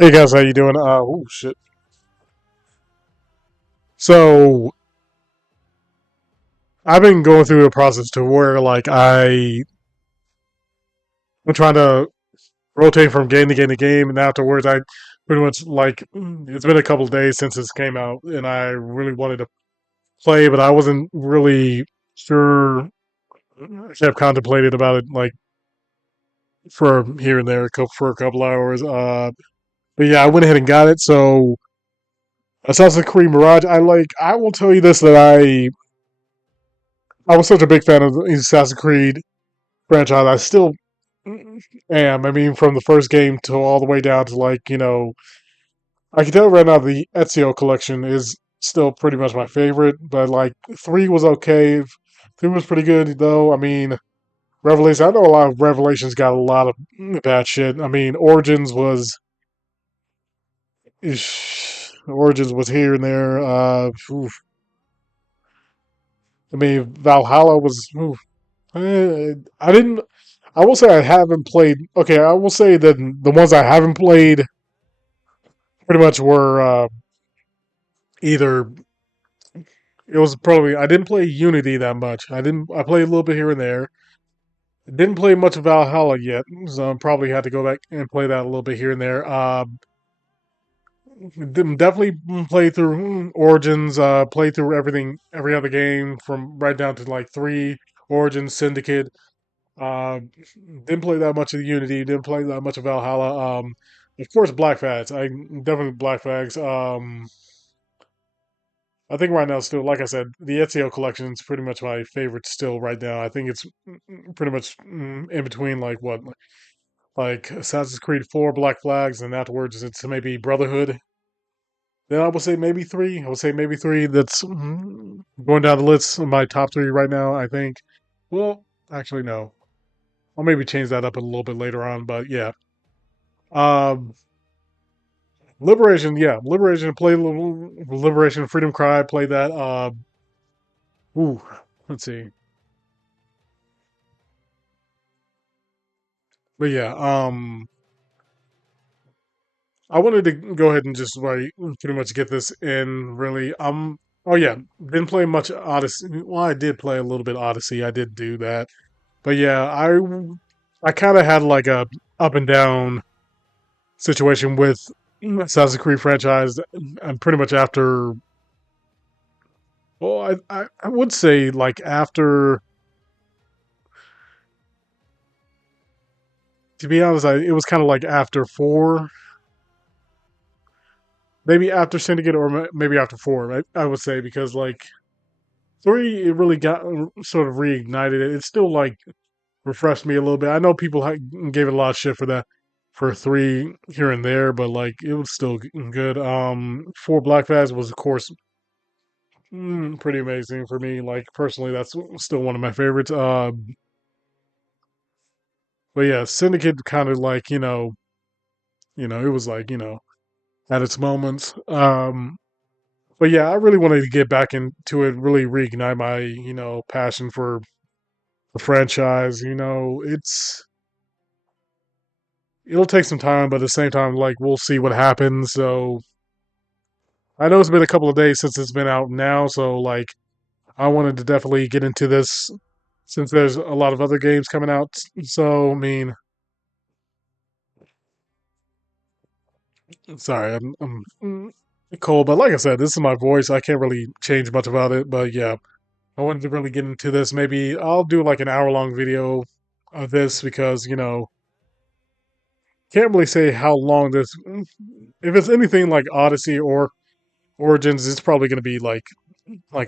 Hey guys, how you doing? Oh shit. So I've been going through a process to where I'm trying to rotate from game to game to game, and afterwards I pretty much it's been a couple of days since this came out, and I really wanted to play, but I wasn't really sure. I have contemplated about it for here and there, for a couple hours. But yeah, I went ahead and got it. So Assassin's Creed Mirage. I will tell you this that I was such a big fan of the Assassin's Creed franchise. I still am. I mean, from the first game to all the way down to I can tell right now the Ezio collection is still pretty much my favorite. But like three was okay. Three was pretty good though. I mean, Revelations. I know a lot of Revelations got a lot of bad shit. I mean, Origins was here and there. I mean, Valhalla was. I didn't. I will say I haven't played. Okay, I will say that the ones I haven't played pretty much were either. It was probably I didn't play Unity that much. I didn't. I played a little bit here and there. Didn't play much of Valhalla yet, so I probably had to go back and play that a little bit here and there. Definitely play through Origins. Play through every other game from right down to like three Origins Syndicate. Uh, didn't play that much of Unity. Didn't play that much of Valhalla. Of course, Black Flags. I definitely Black Flags. I think right now, still, like I said, the Ezio collection is pretty much my favorite still right now. I think it's pretty much in between like Assassin's Creed 4, Black Flags, and afterwards it's maybe Brotherhood. Then I would say maybe three. I would say maybe three. That's going down the list of my top three right now. I think. Well, actually, no. I'll maybe change that up a little bit later on. But yeah, um, Liberation. Yeah, Liberation. Play Liberation. Freedom Cry. Play that. Ooh, let's see. But yeah, I wanted to go ahead and just pretty much get this in. Really, oh yeah, didn't play much Odyssey. Well, I did play a little bit Odyssey. I did do that. But yeah, I kind of had like a up and down situation with Assassin's Creed franchise, and pretty much after. Well, I would say like after. To be honest, it was kind of like after four, maybe after Syndicate, or maybe after four. I would say because like three, it really got sort of reignited it. It still like refreshed me a little bit. I know people gave it a lot of shit for that for three here and there, but like it was still good. Four Black Flags was of course pretty amazing for me. Like personally, that's still one of my favorites. But yeah, Syndicate kind of like it was like at its moments. But yeah, I really wanted to get back into it, really reignite my passion for the franchise. It'll take some time, but at the same time, like we'll see what happens. So I know it's been a couple of days since it's been out now, so like I wanted to definitely get into this since there's a lot of other games coming out. So I mean, sorry, I'm cold, but like I said, this is my voice. I can't really change much about it, but yeah, I wanted to really get into this. Maybe I'll do like an hour long video of this because can't really say how long this. If it's anything like Odyssey or Origins, it's probably going to be like a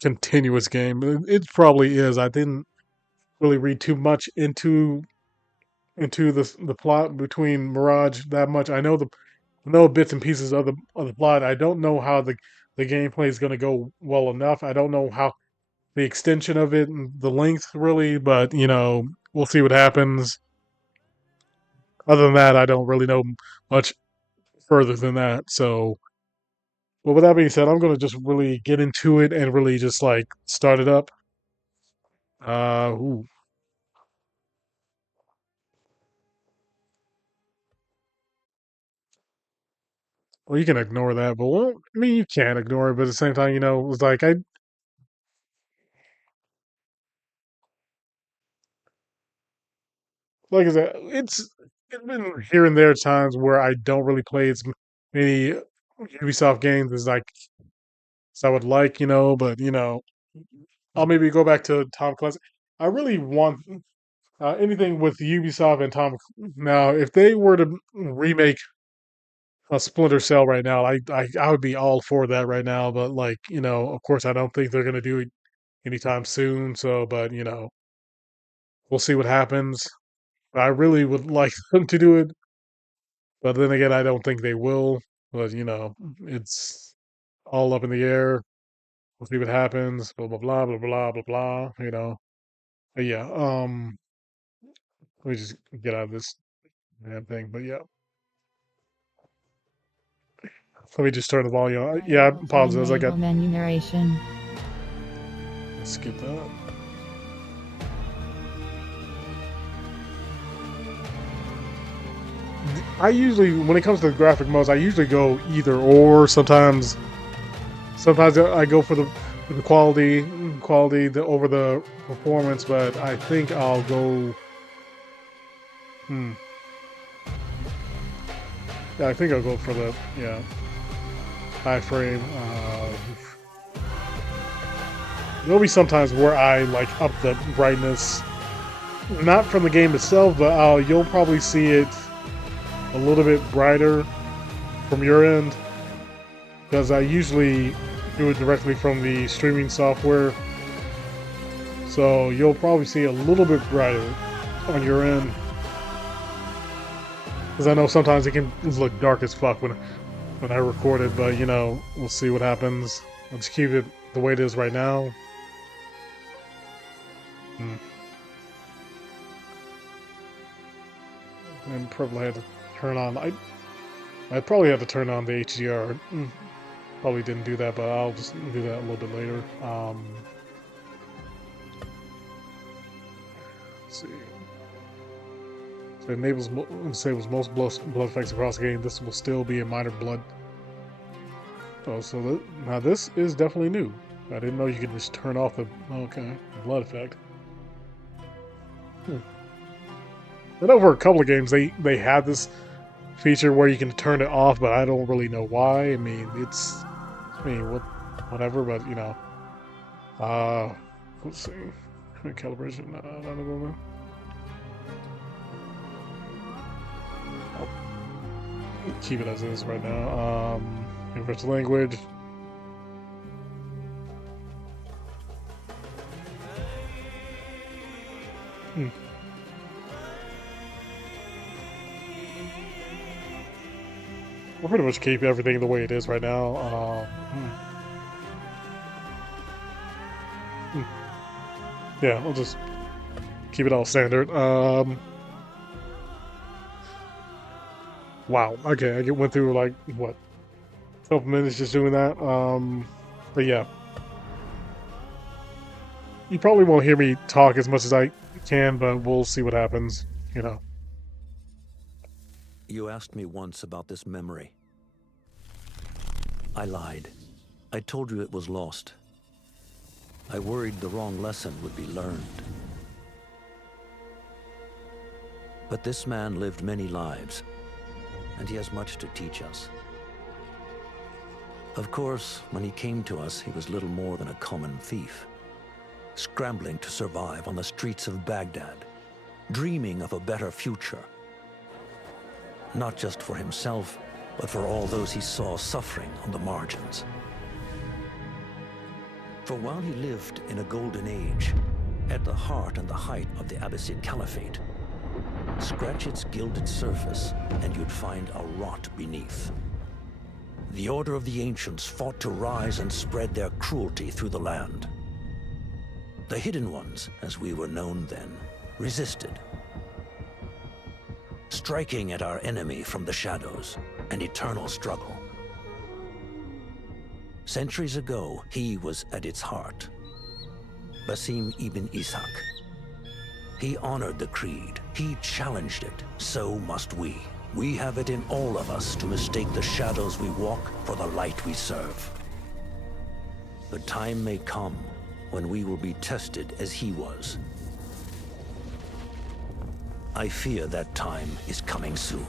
continuous game. It probably is. I didn't really read too much into the plot between Mirage that much. I know bits and pieces of the plot. I don't know how the gameplay is going to go well enough. I don't know how the extension of it and the length really, but we'll see what happens. Other than that, I don't really know much further than that. So, well, with that being said, I'm going to just really get into it and really just like start it up. Ooh. well, you can ignore that, but well, I mean, you can't ignore it, but at the same time, it's like like I said, it's been here and there times where I don't really play as many Ubisoft games as I would like, but I'll maybe go back to Tom Clancy. I really want anything with Ubisoft and Tom. Now, if they were to remake a Splinter Cell right now, I would be all for that right now. But like, of course, I don't think they're gonna do it anytime soon. So, but we'll see what happens. I really would like them to do it, but then again, I don't think they will. But it's all up in the air. We'll see what happens. Blah blah blah blah blah blah blah. But yeah. Let me just get out of this damn thing. But yeah, let me just turn the volume. Yeah, I To apologize. I got enable menu narration. skip that. I usually, when it comes to the graphic modes, I usually go either or. Sometimes I go for the quality over the performance. But I think I'll go. Hmm. Yeah, I think I'll go for the high frame. There'll be sometimes where I like up the brightness, not from the game itself, but you'll probably see it a little bit brighter from your end because I usually do it directly from the streaming software. So you'll probably see a little bit brighter on your end because I know sometimes it can look dark as fuck when I record it, but we'll see what happens. Let's keep it the way it is right now. Hmm. And probably had to turn on. I probably had to turn on the HDR. Probably didn't do that, but I'll just do that a little bit later. Let's see. So it disables most blood effects across the game. This will still be a minor blood. Oh, so now this is definitely new. I didn't know you could just turn off the blood effect. I know for a couple of games they had this feature where you can turn it off, but I don't really know why. I mean, whatever, but let's see, calibration. I don't know. I'll keep it as is right now. Universal language. We'll pretty much keep everything the way it is right now. Yeah, we'll just keep it all standard. Wow. Okay, I went through like what, a couple minutes just doing that. But yeah, you probably won't hear me talk as much as I can, but we'll see what happens. You asked me once about this memory. I lied. I told you it was lost. I worried the wrong lesson would be learned. But this man lived many lives, and he has much to teach us. Of course, when he came to us, he was little more than a common thief, scrambling to survive on the streets of Baghdad, dreaming of a better future. Not just for himself, but for all those he saw suffering on the margins. For while he lived in a golden age, at the heart and the height of the Abbasid Caliphate, scratch its gilded surface and you'd find a rot beneath. The Order of the Ancients fought to rise and spread their cruelty through the land. The Hidden Ones, as we were known then, resisted, striking at our enemy from the shadows, an eternal struggle. Centuries ago, he was at its heart, Basim ibn Ishaq. He honored the creed, he challenged it, so must we. We have it in all of us to mistake the shadows we walk for the light we serve. The time may come when we will be tested as he was. I fear that time is coming soon.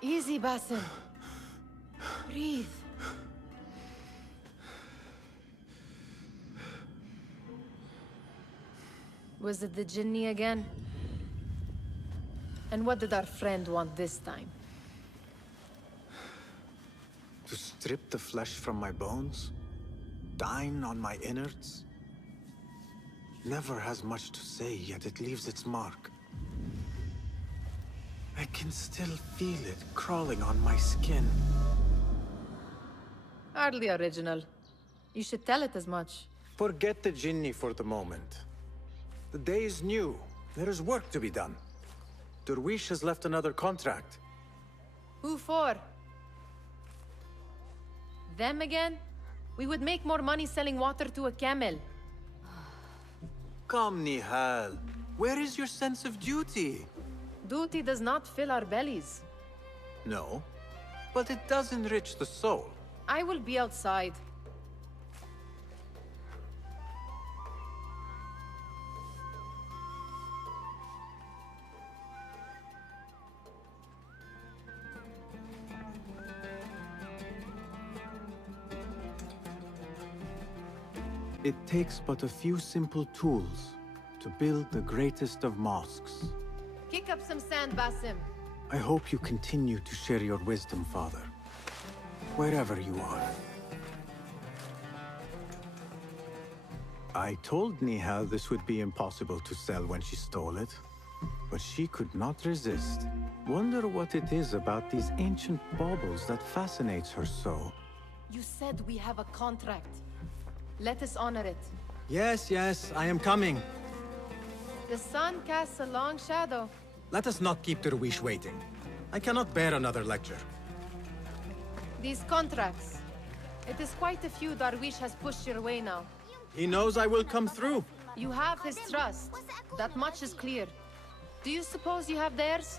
Easy, Basim. Breathe. Was it the Jinni again? And what did our friend want this time? To strip the flesh from my bones? Dine on my innards? Never has much to say, yet it leaves its mark. I can still feel it crawling on my skin. Hardly original. You should tell it as much. Forget the Jinni for the moment. The day is new. There is work to be done. Derwish has left another contract. Who for? Them again? We would make more money selling water to a camel. Come, Nihal. Where is your sense of duty? Duty does not fill our bellies. No, but it does enrich the soul. I will be outside. It takes but a few simple tools to build the greatest of mosques. Kick up some sand, Basim. I hope you continue to share your wisdom, Father. Wherever you are. I told Nihal this would be impossible to sell when she stole it. But she could not resist. Wonder what it is about these ancient baubles that fascinates her so. You said we have a contract. Let us honor it. Yes, I am coming. The sun casts a long shadow. Let us not keep Derwish waiting. I cannot bear another lecture. These contracts. It is quite a few Darwish has pushed your way now. He knows I will come through. You have his trust. That much is clear. Do you suppose you have theirs?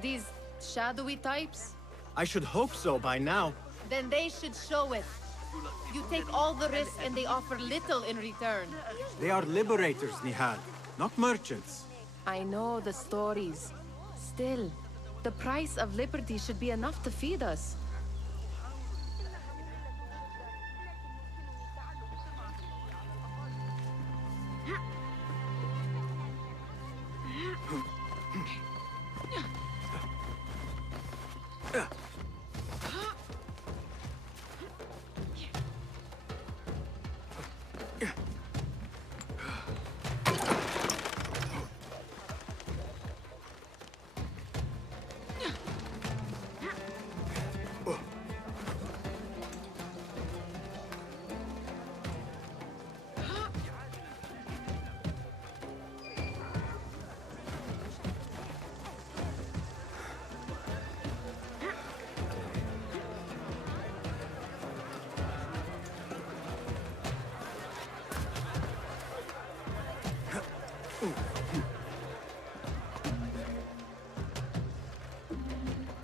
These shadowy types? I should hope so by now. Then they should show it. You take all the risk and they offer little in return. They are liberators, Nihal, not merchants. I know the stories. Still, the price of liberty should be enough to feed us.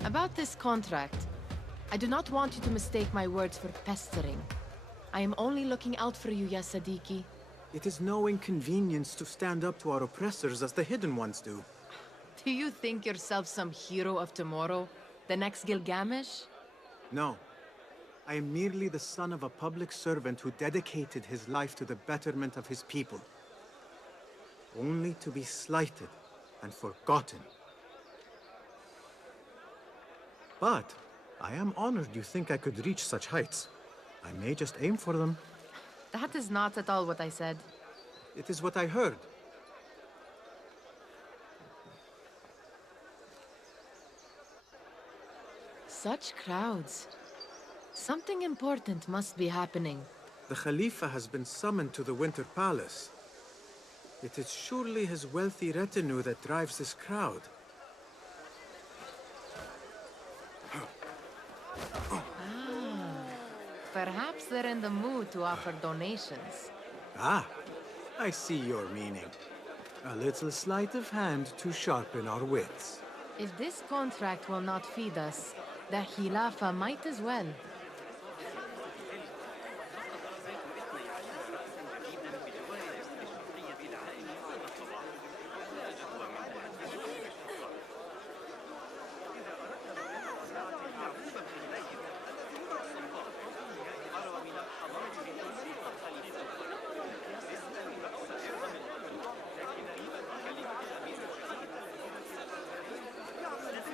About this contract, I do not want you to mistake my words for pestering. I am only looking out for you, ya Sadiki. It is no inconvenience to stand up to our oppressors as the Hidden Ones do. Do you think yourself some hero of tomorrow? The next Gilgamesh? No. I am merely the son of a public servant who dedicated his life to the betterment of his people. Only to be slighted and forgotten. But I am honored you think I could reach such heights. I may just aim for them. That is not at all what I said. It is what I heard. Such crowds. Something important must be happening. The Khalifa has been summoned to the Winter Palace. It is surely his wealthy retinue that drives this crowd. Perhaps they're in the mood to offer donations. Ah, I see your meaning. A little sleight of hand to sharpen our wits. If this contract will not feed us, the Khilafa might as well.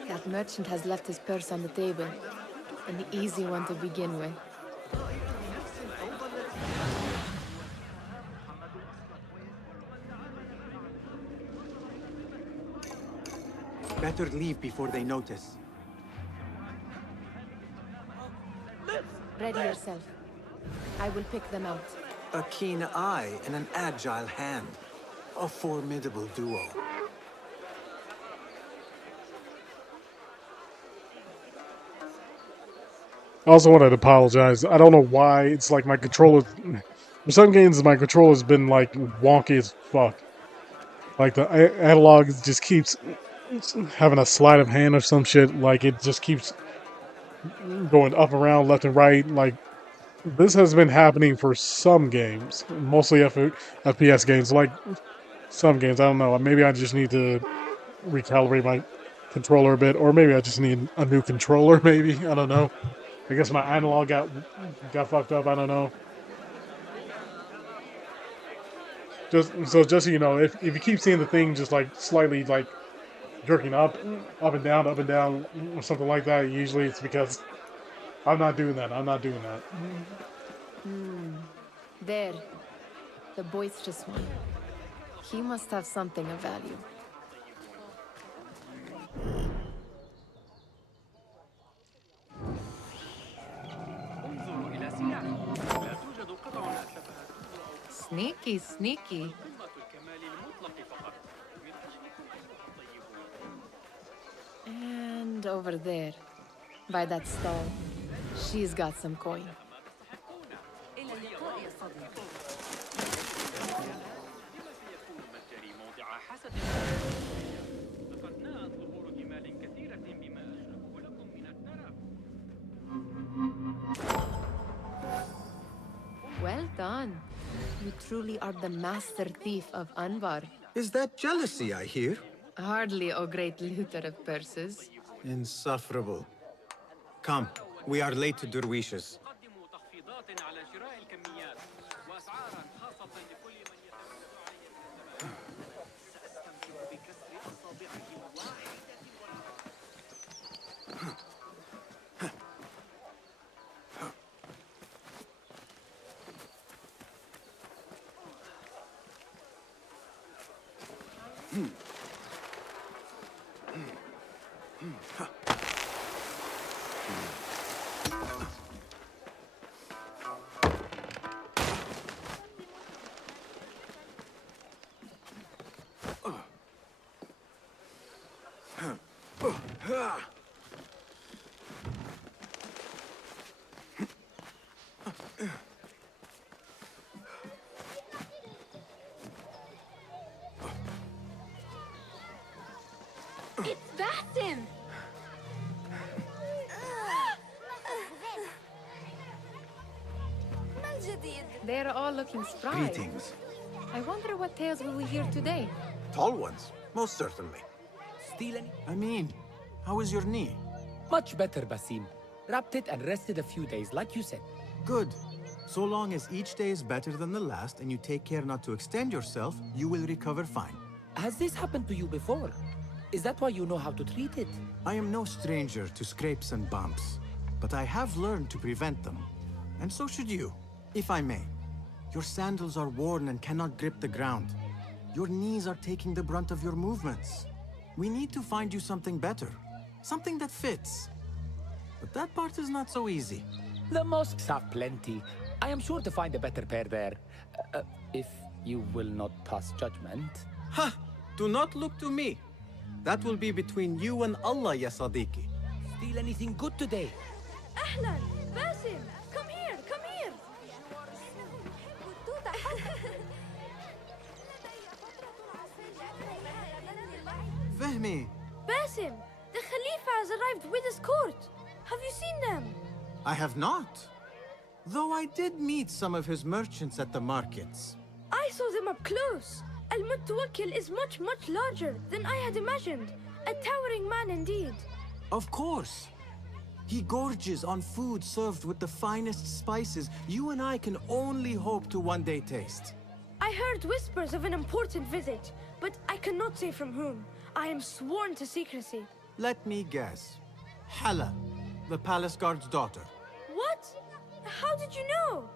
That merchant has left his purse on the table. An easy one to begin with. Better leave before they notice. Ready yourself. I will pick them out. A keen eye and an agile hand. A formidable duo. I also wanted to apologize. I don't know why it's like my controller. For some games, my controller's been like wonky as fuck. Like the analog just keeps having a sleight of hand or some shit. Like it just keeps going up, around, left and right. Like this has been happening for some games, mostly FPS games. Like some games, I don't know. Maybe I just need to recalibrate my controller a bit, or maybe I just need a new controller. Maybe I don't know. I guess my analog got fucked up. I don't know. Just so you know, if you keep seeing the thing just like slightly like jerking up and down, or something like that, usually it's because I'm not doing that. I'm not doing that. There. The boisterous one. He must have something of value. Sneaky, sneaky. And over there, by that stall, she's got some coin. Well done. You truly are the master thief of Anbar. Is that jealousy I hear? Hardly, O great looter of purses. Insufferable. Come, we are late to Derwishes. They're all looking spry. Greetings. I wonder what tales will we hear today? Tall ones, most certainly. Steal any? I mean, how is your knee? Much better, Basim. Wrapped it and rested a few days, like you said. Good. So long as each day is better than the last and you take care not to extend yourself, you will recover fine. Has this happened to you before? Is that why you know how to treat it? I am no stranger to scrapes and bumps, but I have learned to prevent them. And so should you, if I may. Your sandals are worn and cannot grip the ground. Your knees are taking the brunt of your movements. We need to find you something better. Something that fits. But that part is not so easy. The mosques have plenty. I am sure to find a better pair there. If you will not pass judgment. Ha! Do not look to me. That will be between you and Allah, ya Sadiqi. Steal anything good today? أهلاً باسم come here come here Fehmi, Basim, the Khalifa has arrived with his court. Have you seen them? I have not. Though I did meet some of his merchants at the markets. I saw them up close. Al-Mutawakkil is much larger than I had imagined. A towering man indeed. Of course. He gorges on food served with the finest spices you and I can only hope to one day taste. I heard whispers of an important visit, but I cannot say from whom. I am sworn to secrecy. Let me guess. Hala, the palace guard's daughter. What? How did you know?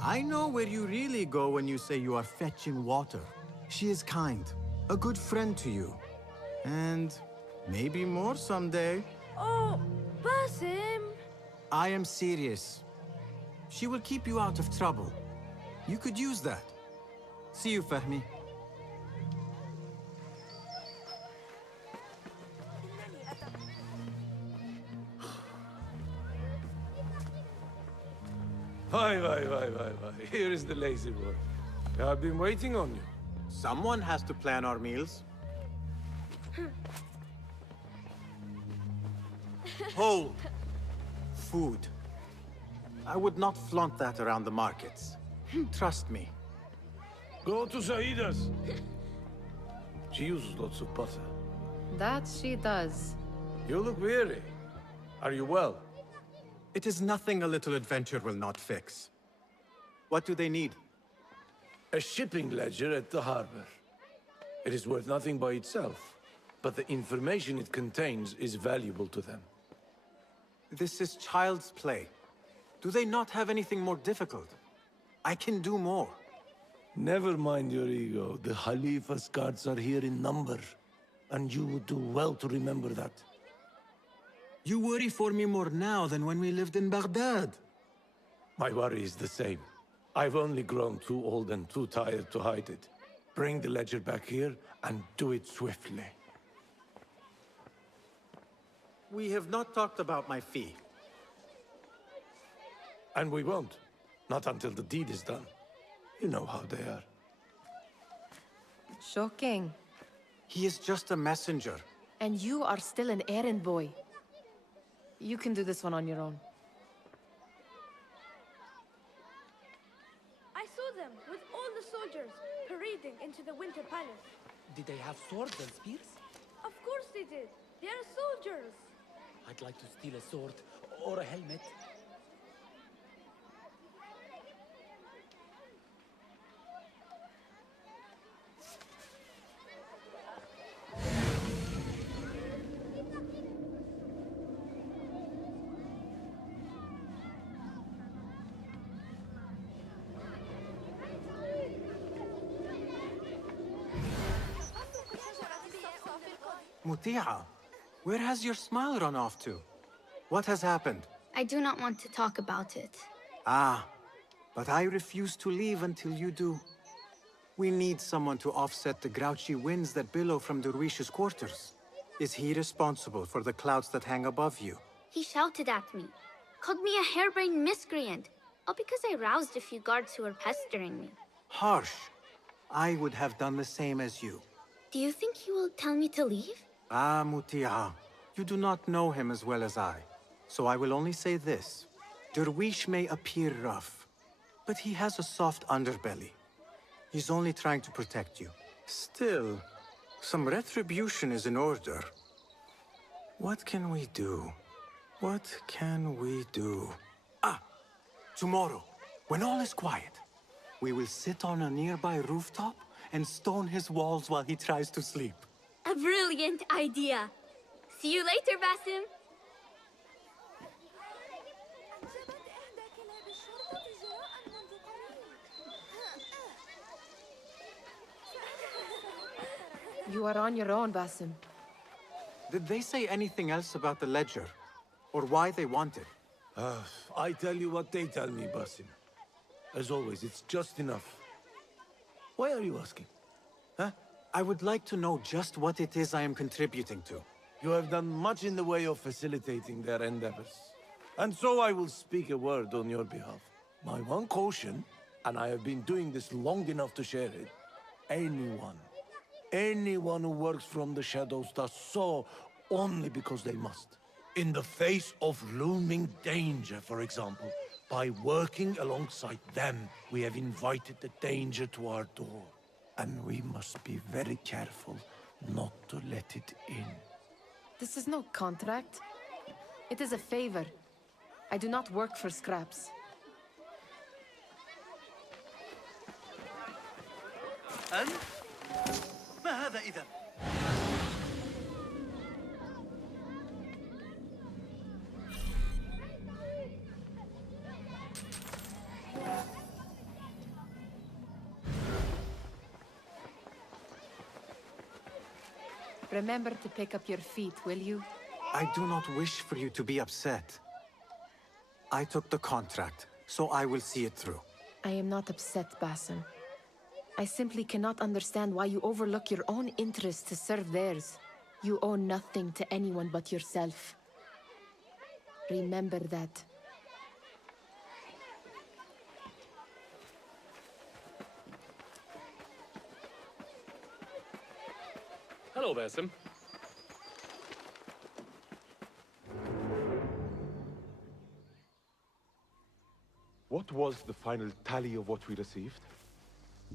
I know where you really go when you say you are fetching water. She is kind, a good friend to you. And maybe more someday. Oh, Basim. I am serious. She will keep you out of trouble. You could use that. See you, Fahmi. Why. Here is the lazy boy. I've been waiting on you. Someone has to plan our meals. Hold. Food. I would not flaunt that around the markets. Trust me. Go to Saida's. She uses lots of butter. That she does. You look weary. Are you well? It is nothing a little adventure will not fix. What do they need? A shipping ledger at the harbor. It is worth nothing by itself, but the information it contains is valuable to them. This is child's play. Do they not have anything more difficult? I can do more. Never mind your ego. The Khalifa's guards are here in number, and you would do well to remember that. You worry for me more now than when we lived in Baghdad. My worry is the same. I've only grown too old and too tired to hide it. Bring the ledger back here, and do it swiftly. We have not talked about my fee. And we won't. Not until the deed is done. You know how they are. Shocking. He is just a messenger. And you are still an errand boy. You can do this one on your own. I saw them with all the soldiers parading into the Winter Palace. Did they have swords and spears? Of course they did. They are soldiers. I'd like to steal a sword or a helmet. Muti'a, where has your smile run off to? What has happened? I do not want to talk about it. Ah, but I refuse to leave until you do. We need someone to offset the grouchy winds that billow from Derwish's quarters. Is he responsible for the clouds that hang above you? He shouted at me, called me a harebrained miscreant, all because I roused a few guards who were pestering me. Harsh. I would have done the same as you. Do you think he will tell me to leave? Ah, Muti'a, you do not know him as well as I. So I will only say this. Derwish may appear rough, But he has a soft underbelly. He's only trying to protect you. Still, some retribution is in order. What can we do? What can we do? Ah! Tomorrow, when all is quiet, we will sit on a nearby rooftop and stone his walls while he tries to sleep. A brilliant idea. See you later, Basim. You are on your own, Basim. Did they say anything else about the ledger? Or why they want it? I tell you what they tell me, Basim. As always, it's just enough. Why are you asking? Huh? I would like to know just what it is I am contributing to. You have done much in the way of facilitating their endeavors. And so I will speak a word on your behalf. My one caution, and I have been doing this long enough to share it, anyone who works from the shadows does so only because they must. In the face of looming danger, for example, by working alongside them, we have invited the danger to our door. And we must be very careful not to let it in. This is no contract. It is a favor. I do not work for scraps. ما هذا إذا؟ Remember to pick up your feet, will you? I do not wish for you to be upset. I took the contract, so I will see it through. I am not upset, Basim. I simply cannot understand why you overlook your own interests to serve theirs. You owe nothing to anyone but yourself. Remember that. Hello, Basim. What was the final tally of what we received?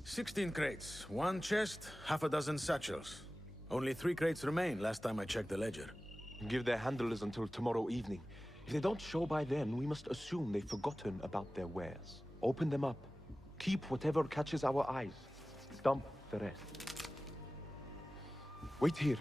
16 crates, 1 chest, half a dozen satchels. Only 3 crates remain last time I checked the ledger. Give their handlers until tomorrow evening. If they don't show by then, we must assume they've forgotten about their wares. Open them up. Keep whatever catches our eyes. Dump the rest. Wait here.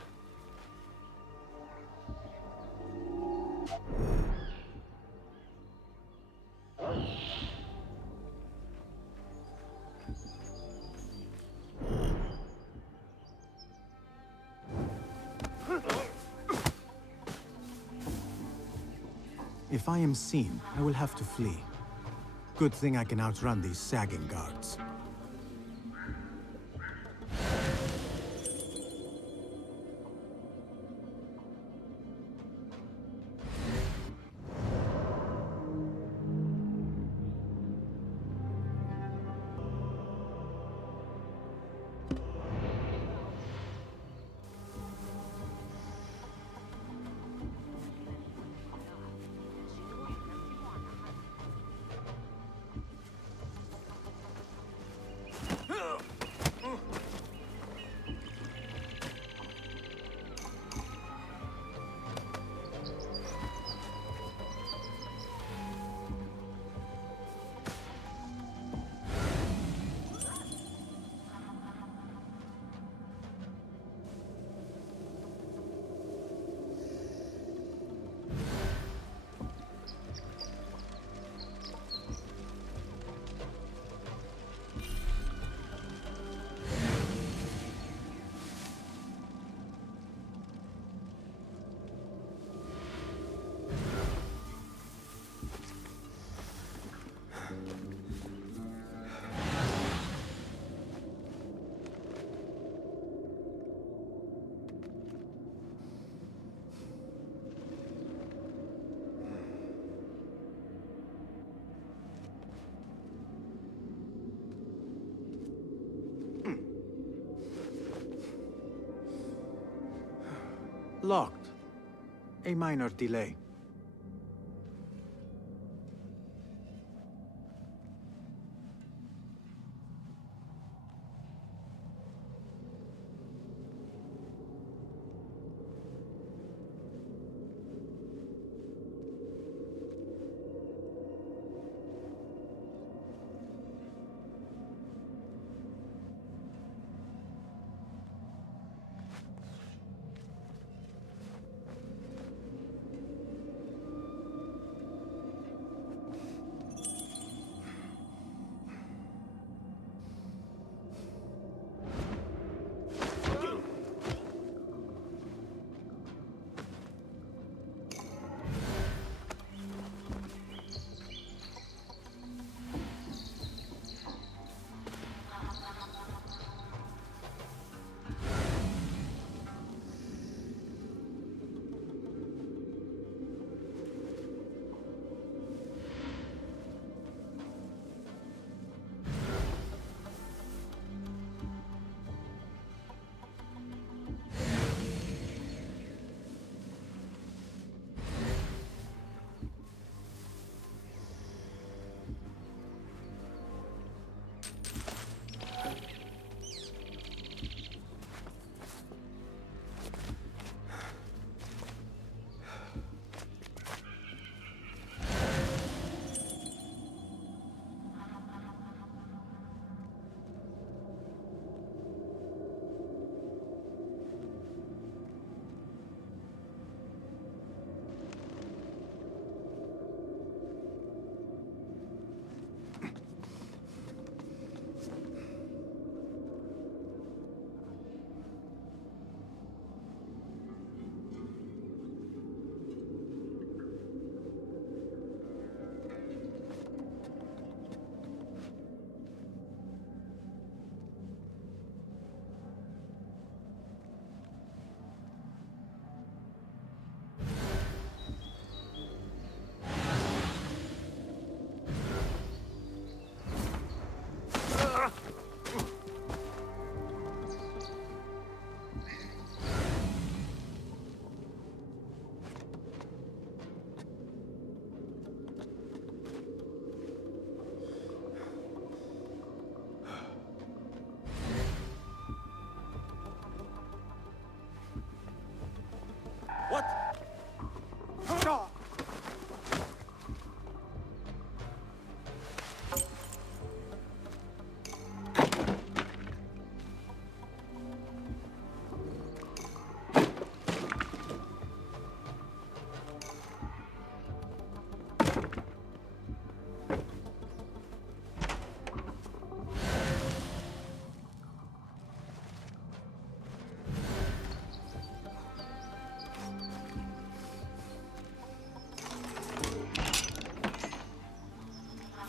If I am seen, I will have to flee. Good thing I can outrun these sagging guards. Locked. A minor delay.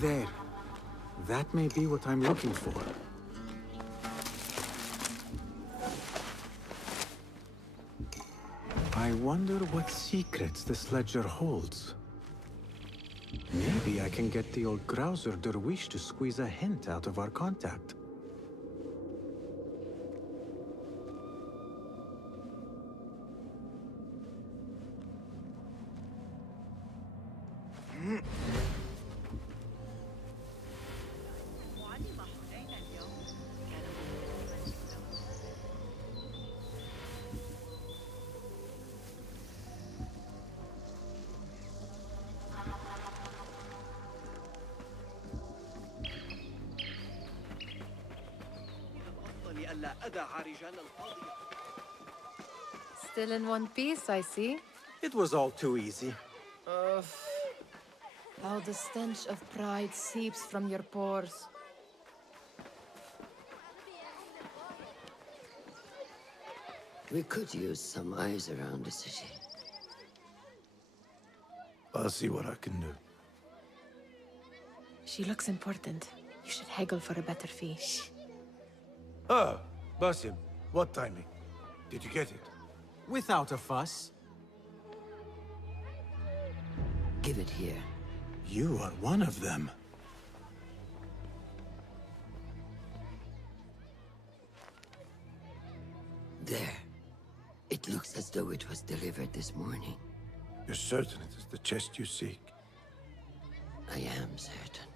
There. That may be what I'm looking for. I wonder what secrets this ledger holds. Maybe I can get the old grouser Derwish to squeeze a hint out of our contact. Still in one piece, I see. It was all too easy. How the stench of pride seeps from your pores. We could use some eyes around the city. I'll see what I can do. She looks important. You should haggle for a better fee. Ah, Basim, what timing? Did you get it? Without a fuss. Give it here. You are one of them. There. It looks as though it was delivered this morning. You're certain it is the chest you seek? I am certain.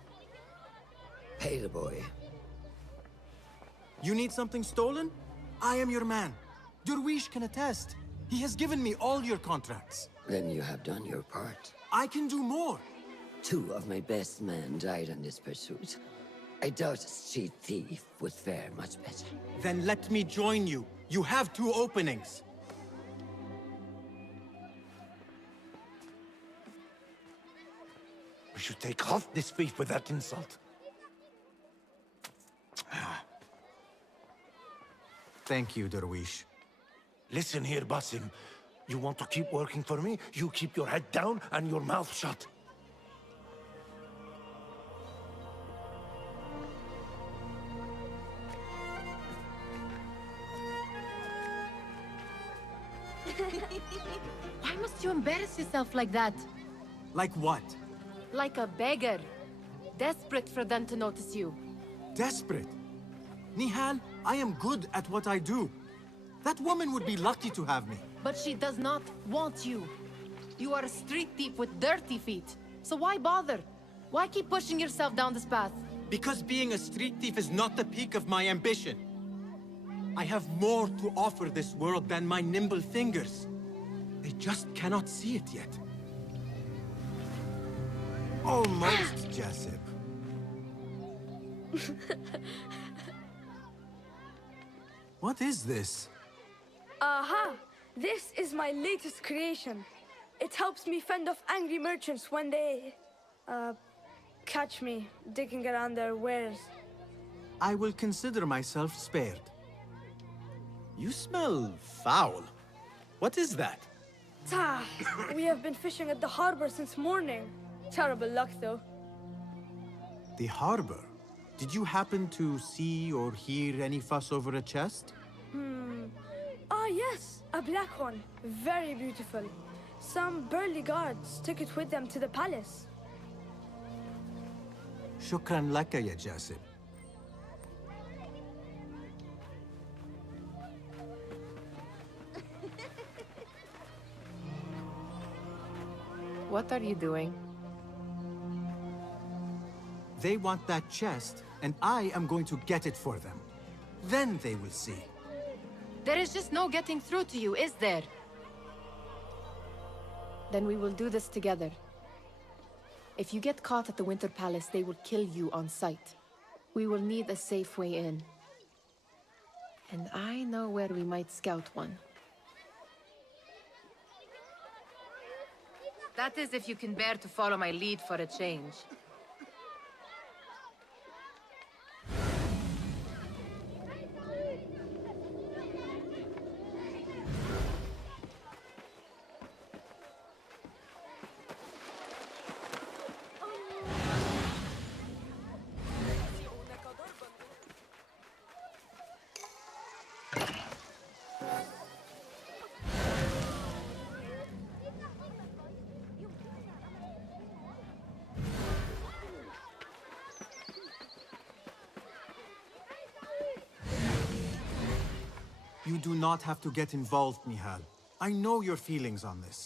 Pay the boy. You need something stolen? I am your man. Derwish can attest. He has given me all your contracts. Then you have done your part. I can do more. 2 of my best men died on this pursuit. I doubt a street thief would fare much better. Then let me join you. You have 2 openings. We should take half this beef with that insult. Thank you, Derwish. Listen here, Basim. You want to keep working for me? You keep your head down and your mouth shut. Why must you embarrass yourself like that? Like what? Like a beggar. Desperate for them to notice you. Desperate? Nihal, I am good at what I do. That woman would be lucky to have me. But she does not want you. You are a street thief with dirty feet. So why bother? Why keep pushing yourself down this path? Because being a street thief is not the peak of my ambition. I have more to offer this world than my nimble fingers. They just cannot see it yet. Almost, Jessup. What is this? Aha! This is my latest creation. It helps me fend off angry merchants when they... catch me digging around their wares. I will consider myself spared. You smell foul. What is that? Tah! We have been fishing at the harbor since morning. Terrible luck, though. The harbor? Did you happen to see or hear any fuss over a chest? Ah, yes, a black one. Very beautiful. Some burly guards took it with them to the palace. Shukran laka, ya Jasib. What are you doing? They want that chest, and I am going to get it for them. Then they will see. There is just no getting through to you, is there? Then we will do this together. If you get caught at the Winter Palace, they will kill you on sight. We will need a safe way in. And I know where we might scout one. That is if you can bear to follow my lead for a change. You do not have to get involved, Nihal. I know your feelings on this.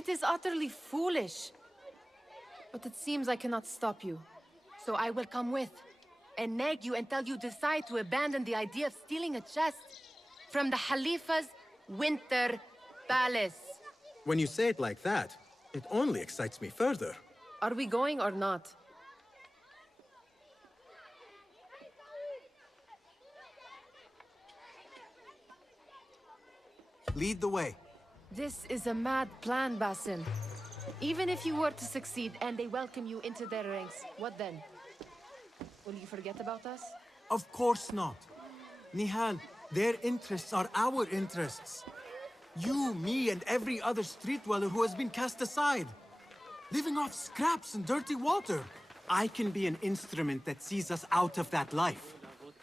It is utterly foolish. But it seems I cannot stop you. So I will come with, and nag you until you decide to abandon the idea of stealing a chest from the Khalifa's winter palace. When you say it like that, it only excites me further. Are we going or not? Lead the way. This is a mad plan, Basim. Even if you were to succeed and they welcome you into their ranks, what then? Will you forget about us? Of course not. Nihal, their interests are our interests. You, me, and every other street dweller who has been cast aside. Living off scraps and dirty water. I can be an instrument that sees us out of that life.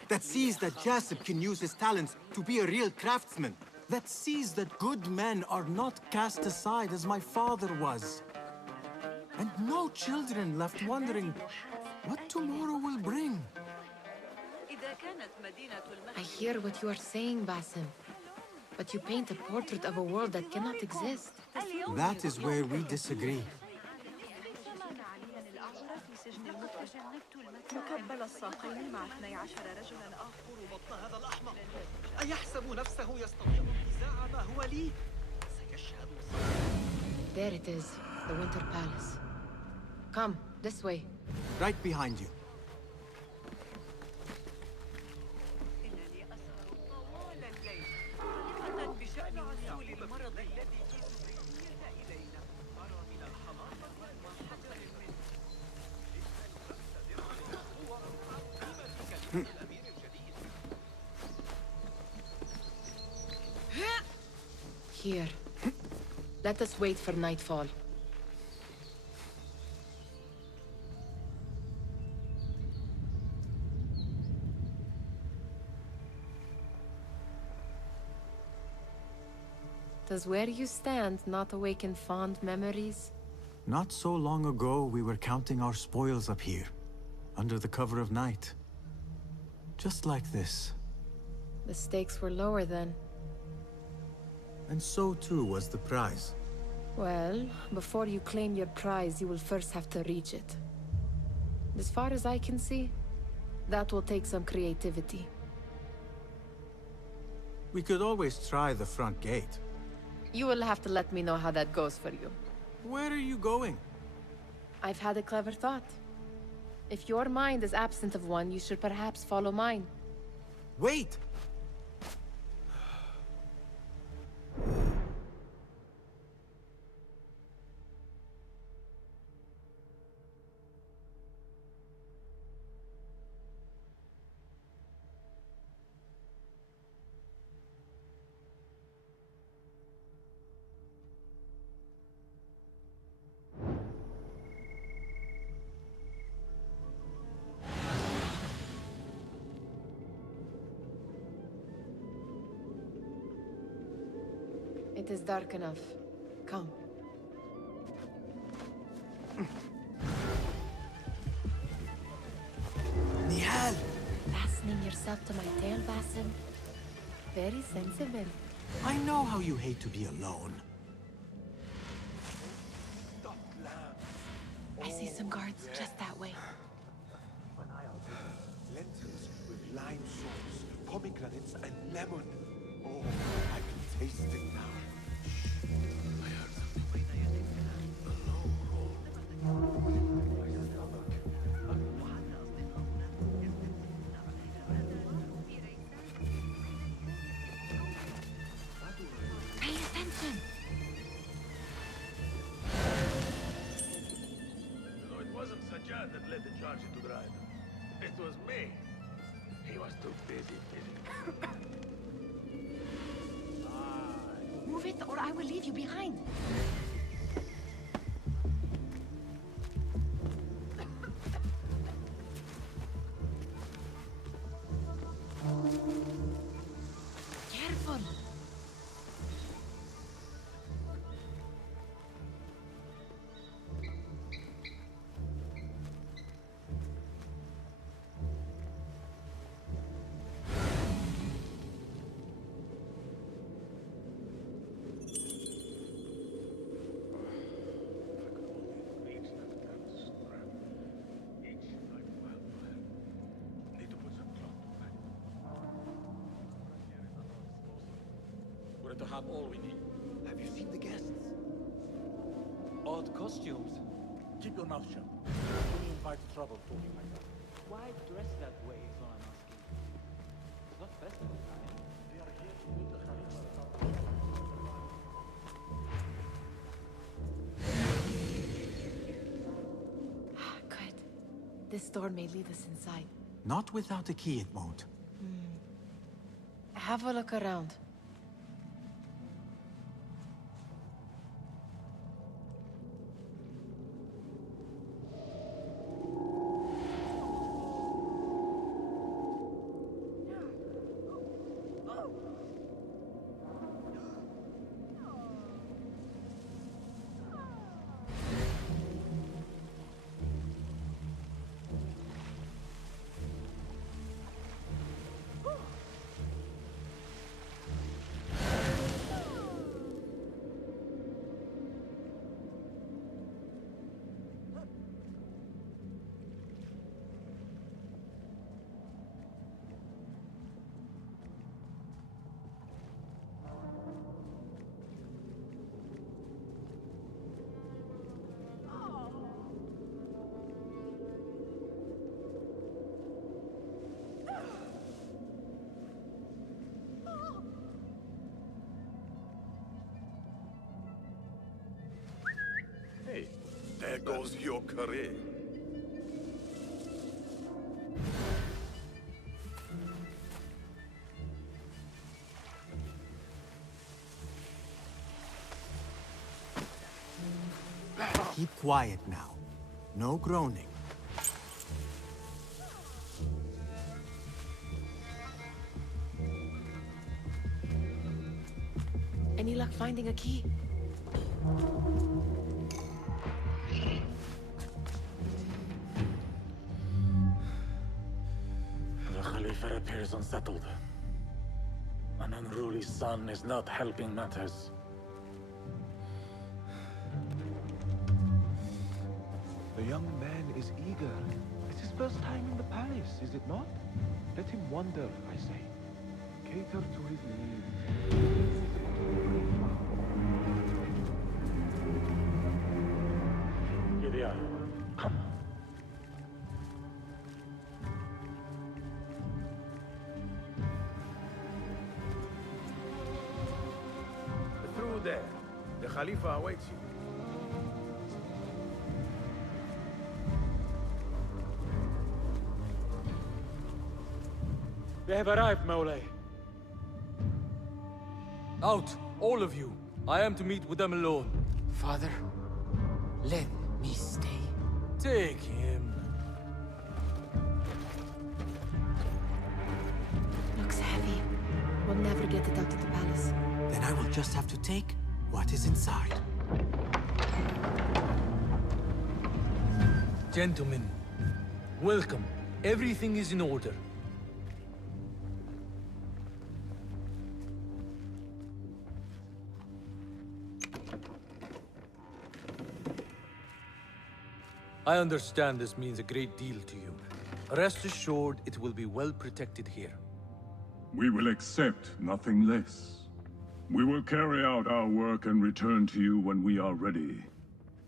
That sees that Jasip can use his talents to be a real craftsman. That sees that good men are not cast aside as my father was. And no children left wondering what tomorrow will bring. I hear what you are saying, Basim. But you paint a portrait of a world that cannot exist. That is where we disagree. مكبل الساقين مع 12 رجلا آخر بطن هذا الأحمق أيحسب نفسه يستطيع انتزاع ما هو لي؟ سيشهد. There it is, the Winter Palace. Come, this way. Right behind you. Here. Let us wait for nightfall. Does where you stand not awaken fond memories? Not so long ago, we were counting our spoils up here, under the cover of night. Just like this. The stakes were lower then. And so too was the prize. Well, before you claim your prize, you will first have to reach it. As far as I can see, that will take some creativity. We could always try the front gate. You will have to let me know how that goes for you. Where are you going? I've had a clever thought. If your mind is absent of one, you should perhaps follow mine. Wait! It is dark enough. Come. Nihal! Fastening yourself to my tail, Basim. Very sensible. I know how you hate to be alone. I see some guards just that way. Lentils with lime sauce, pomegranates, and lemon. Oh, I can taste it now. Pay attention. No, it wasn't Sajjad that led the charge into the riot. It was me. He was too busy. Move it or I will leave you behind. Careful. have all we need. Have you seen the guests? Odd costumes. Keep your mouth shut. You invite trouble talking like that. Why dress that way is what I'm asking. It's not festival time. They are here to meet the Khalifa. Good. This door may lead us inside. Not without a key, it won't. Have a look around. There goes your career. Keep quiet now. No groaning. Any luck finding a key? The Khalifa appears unsettled. An unruly son is not helping matters. The young man is eager. It's his first time in the palace, is it not? Let him wander, I say. Cater to his needs. Here they are. Come. Through there. The Khalifa awaits you. They have arrived, Mawlay. Out, all of you. I am to meet with them alone. Father, let me stay. Take him. Looks heavy. We'll never get it out of the palace. Then I will just have to take what is inside. Gentlemen, welcome. Everything is in order. I understand this means a great deal to you. Rest assured, it will be well protected here. We will accept nothing less. We will carry out our work and return to you when we are ready.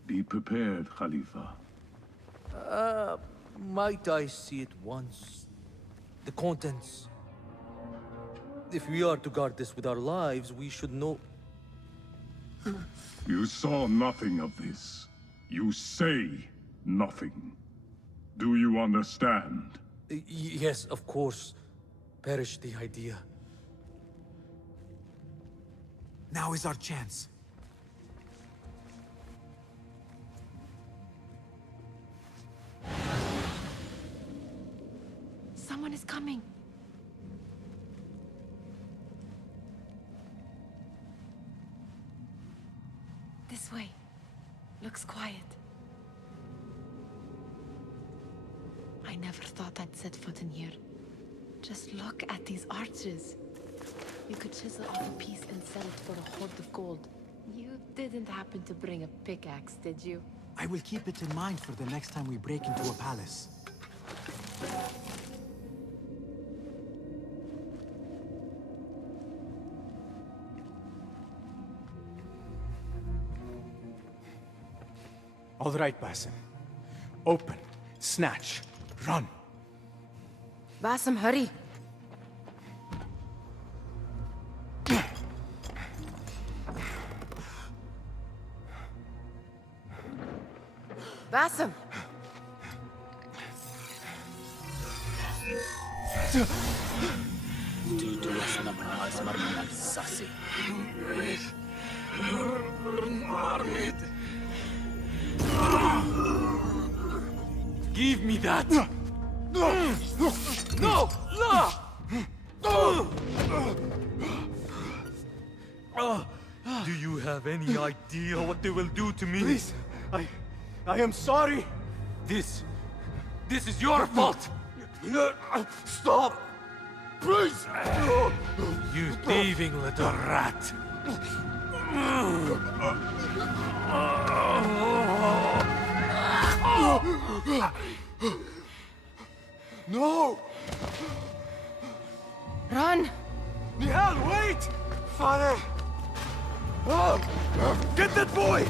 Be prepared, Khalifa. Might I see it once? The contents. If we are to guard this with our lives, we should know... You saw nothing of this. You say nothing. Do you understand? Yes, of course. Perish the idea. Now is our chance. Someone is coming. This way. Looks quiet. I never thought I'd set foot in here. Just look at these arches. You could chisel off a piece and sell it for a hoard of gold. You didn't happen to bring a pickaxe, did you? I will keep it in mind for the next time we break into a palace. All right, Basim. Open, snatch, run. Basim, hurry. Basim! Give me that! No! No! Do you have any idea what they will do to me? Please, I am sorry. This is your fault! Stop! Please! You thieving little rat! No! Run! Nihal, wait! Father! Get that boy!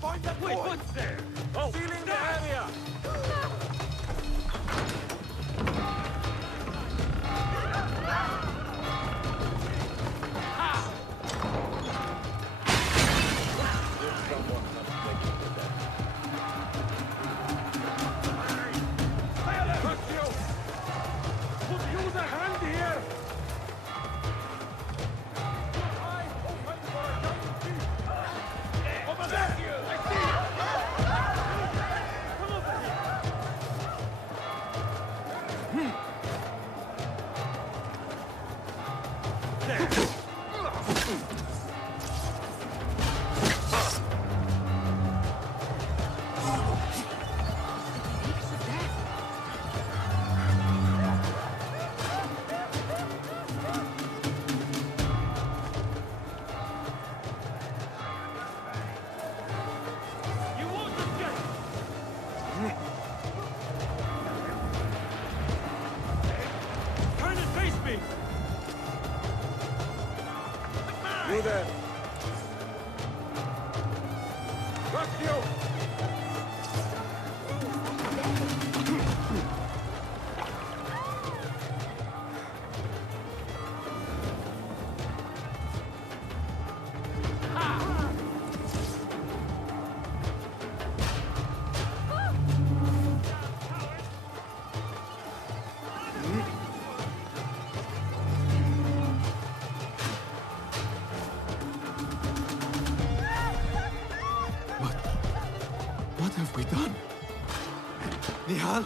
Find that boy! Wait, what's there? Oh, sealing the area! Use a hand here! Over there! I see you! Come over here! There! Turn and face me! You there! Got you! What have we done? Nihal?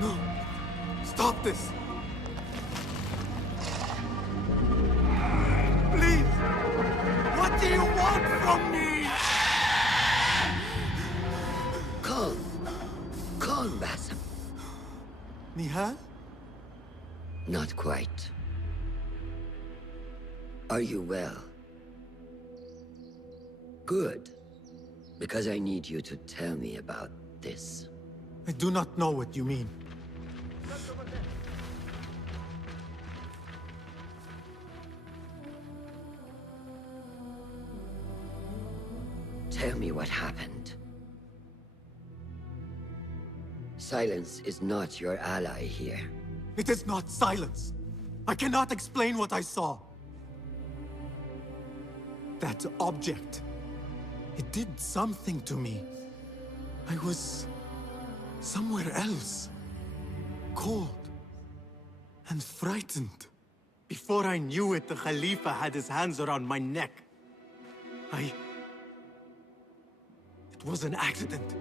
No! Stop this! Please! What do you want from me? Calm. Calm, Basim. Nihal? Not quite. Are you well? Good. Because I need you to tell me about this. I do not know what you mean. Tell me what happened. Silence is not your ally here. It is not silence. I cannot explain what I saw. That object. It did something to me. I was somewhere else. Cold and frightened. Before I knew it, the Khalifa had his hands around my neck. It was an accident.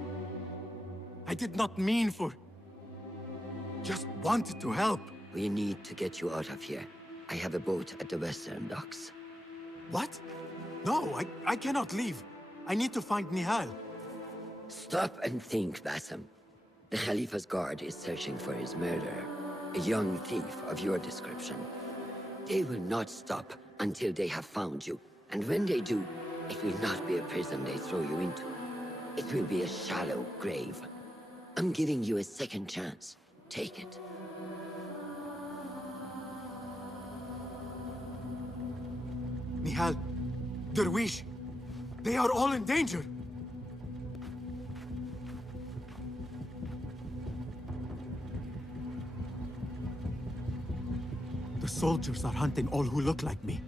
I did not mean for... Just wanted to help. We need to get you out of here. I have a boat at the western docks. What? No, I cannot leave. I need to find Nihal. Stop and think, Bassem. The Khalifa's guard is searching for his murderer, a young thief of your description. They will not stop until they have found you. And when they do, it will not be a prison they throw you into. It will be a shallow grave. I'm giving you a second chance. Take it. Nihal, Derwish, they are all in danger. The soldiers are hunting all who look like me.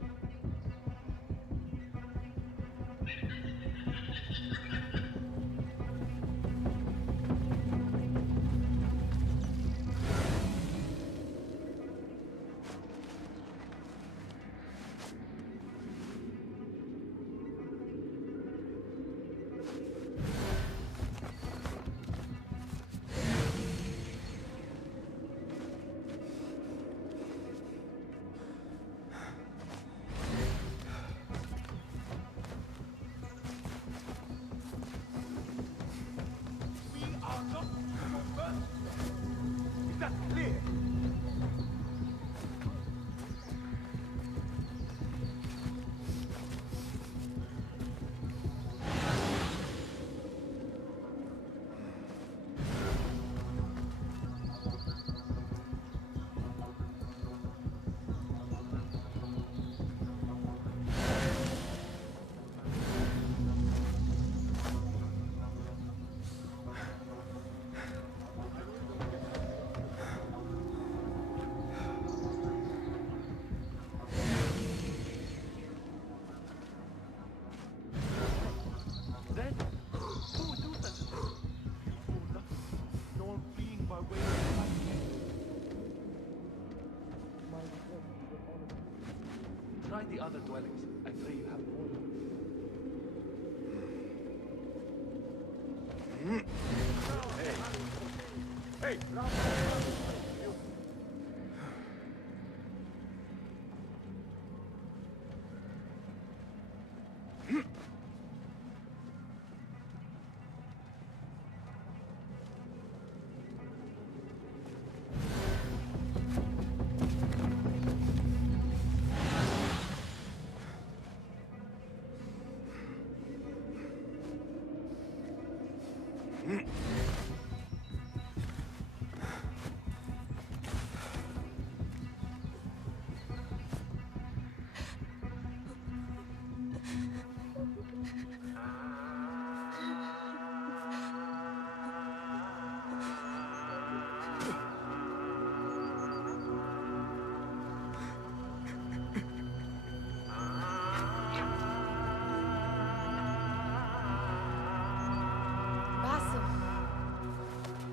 Try the other dwellings. I pray you have more. Hey!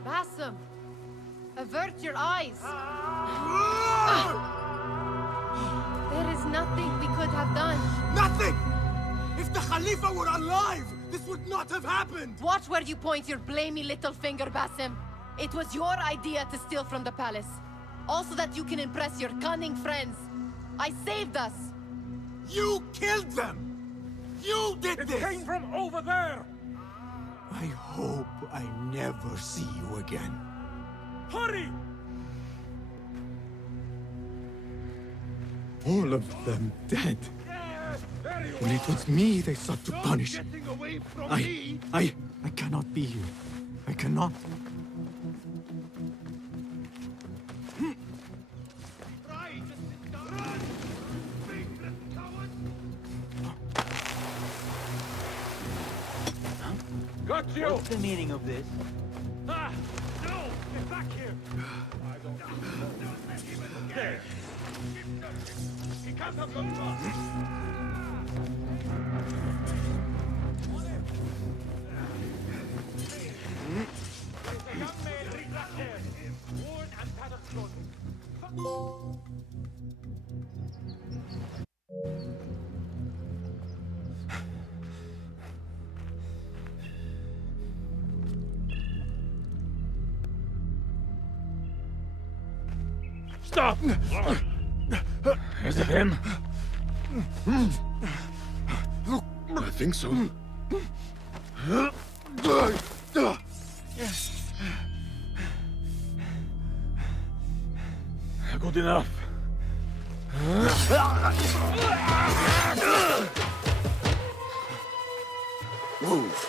Bassem! Avert your eyes! There is nothing we could have done. Nothing! If the Khalifa were alive, this would not have happened! Watch where you point your blamey little finger, Bassem. It was your idea to steal from the palace. Also that you can impress your cunning friends. I saved us! You killed them! You did this! It came from over there! I hope I never see you again. Hurry! All of them dead. Well, it was me they sought to punish. I cannot be here. I cannot. Got you! What's the meaning of this? Ah! No! Get back here! I don't know. There! He can't have gone far! The young man retract there! Worn and tattered clothing. Stop! Is it him? I think so. Good enough. Move.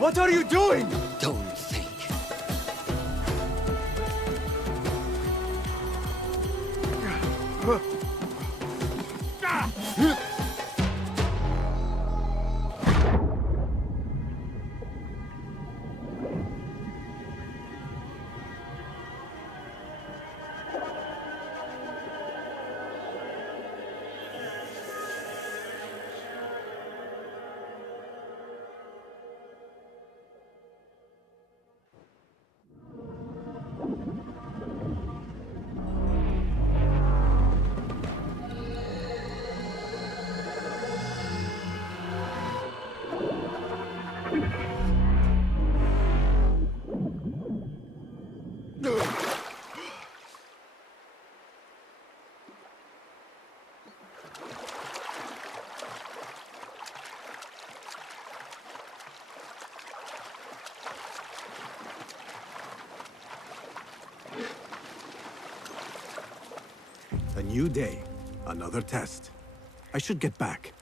What are you doing? Don't think. A new day, another test. I should get back.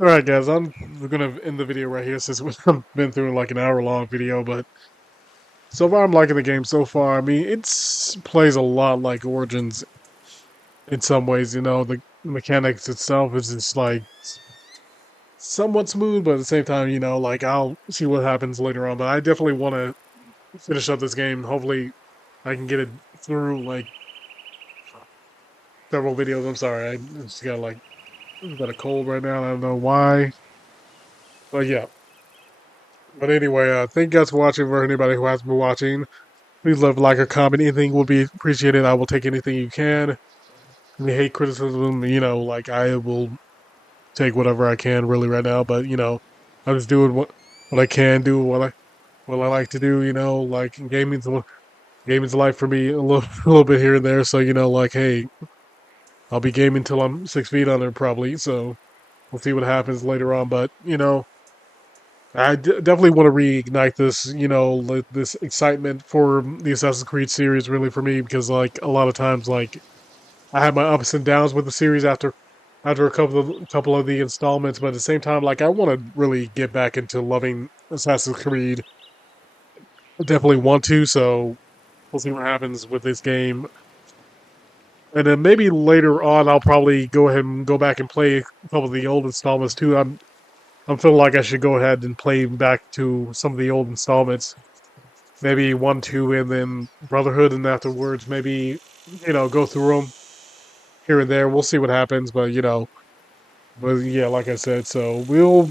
Alright guys, we're gonna end the video right here since we've been through like an hour-long video, but so far I'm liking the game so far. I mean, it's plays a lot like Origins in some ways, you know, the mechanics itself is just like somewhat smooth, but at the same time, you know, like I'll see what happens later on, but I definitely want to finish up this game. Hopefully I can get it through like several videos. I'm sorry, I just got a cold right now. I don't know why. But yeah. But anyway, thank you guys for watching. For anybody who has been watching, please leave a like or comment. Anything will be appreciated. I will take anything you can. Any hate, criticism, you know, like I will take whatever I can really right now. But you know, I'm just doing what I can do, what I like to do. You know, like gaming's life for me a little a little bit here and there. So you know, like hey, I'll be gaming till I'm 6 feet under probably. So we'll see what happens later on. But you know, I definitely want to reignite this, you know, this excitement for the Assassin's Creed series, really for me, because like a lot of times, like I had my ups and downs with the series after a couple of the installments, but at the same time, like I want to really get back into loving Assassin's Creed. I definitely want to, so we'll see what happens with this game. And then maybe later on, I'll probably go ahead and go back and play a couple of the old installments too. I'm feeling like I should go ahead and play back to some of the old installments. Maybe 1, 2, and then Brotherhood, and afterwards maybe, you know, go through them here and there. We'll see what happens, but you know, but yeah, like I said, so we'll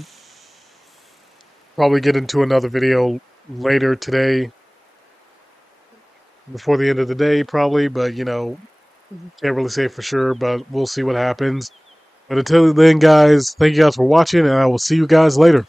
probably get into another video later today, before the end of the day, probably, but you know, can't really say for sure, but we'll see what happens. But until then, guys, thank you guys for watching, and I will see you guys later.